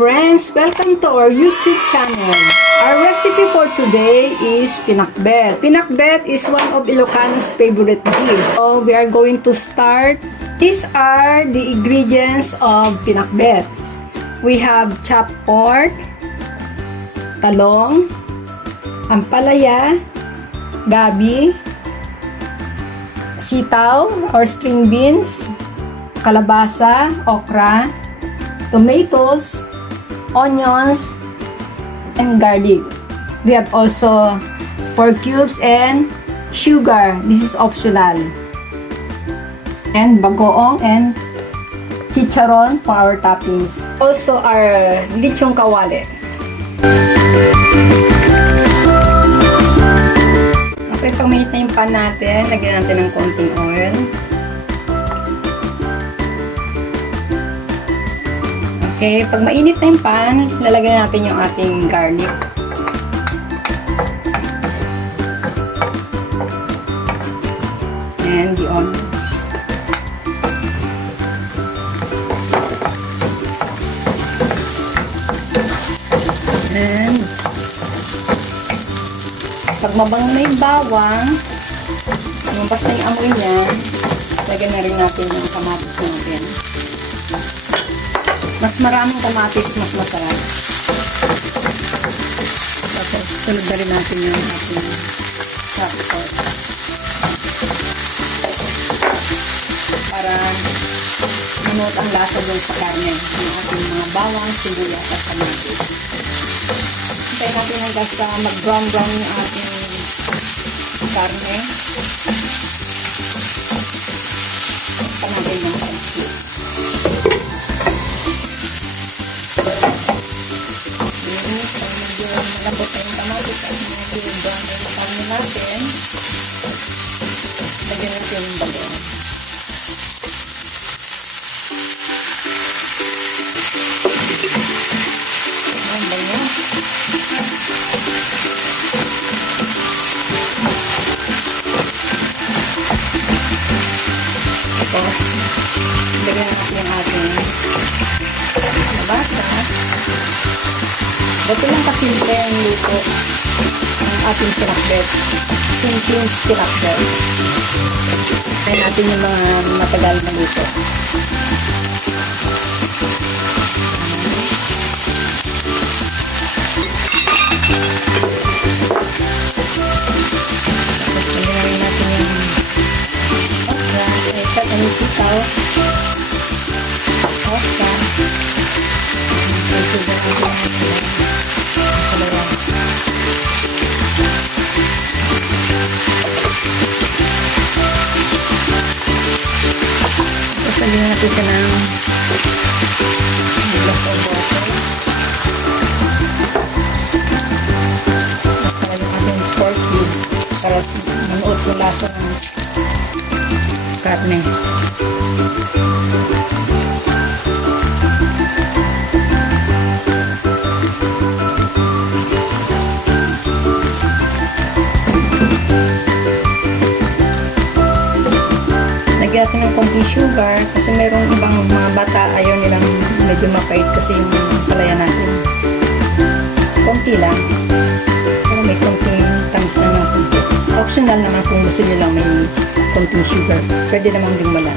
friends! Welcome to our YouTube channel. Our recipe for today is pinakbet. Pinakbet is one of Ilocano's favorite dishes. So we are going to start. These are the ingredients of pinakbet. We have chopped pork, talong, ampalaya, gabi, sitaw or string beans, kalabasa, okra, tomatoes, onions, and garlic. We have also pork cubes and sugar. This is optional. And bagoong and chicharon for our toppings. Also our lechon kawali. Okay, pag-mainit na yung pan natin, lagyan natin ng konting oil. Okay, pag mainit na yung pan, lalagyan natin yung ating garlic. And the onions. And pag mabango na yung bawang, lumabas na yung amoy niya, lagyan na rin natin yung kamatis natin. Mas maraming kamatis, mas masarap. Tapos, sunod na rin natin yung ating chopped pork. Para manuot ang lasa doon sa karne. Yung ating mga bawang, sibuyas at kamatis. Hintayin natin hanggang sa mag-brown-brown yung ating karne. Panagay ng konti. Malambot na yung kamatis at medyo brown na yung karne natin. Lagyan natin yung bagong. Ang bagong. Tapos, lagyan natin yung ating kalabasa. Ito lang kasimple ang luto ng ating pinakbet. Simpleng pinakbet. Kaya natin yung mga matagal na luto. Tapos lagyan natin yung okra. Ito ang sitaw. Okra. Ito natin lagyan natin siya ng glass of water. At saka yung ating pork cube para manuot yung lasa ng karne. Lagyan natin ng konting sugar kasi mayroong ibang mga bata ayaw nilang medyo mapait kasi yung palaya natin. Konti lang. Pero may konting tamis na ng konti. Optional naman kung gusto nyo lang may konting sugar. Pwede naman din wala.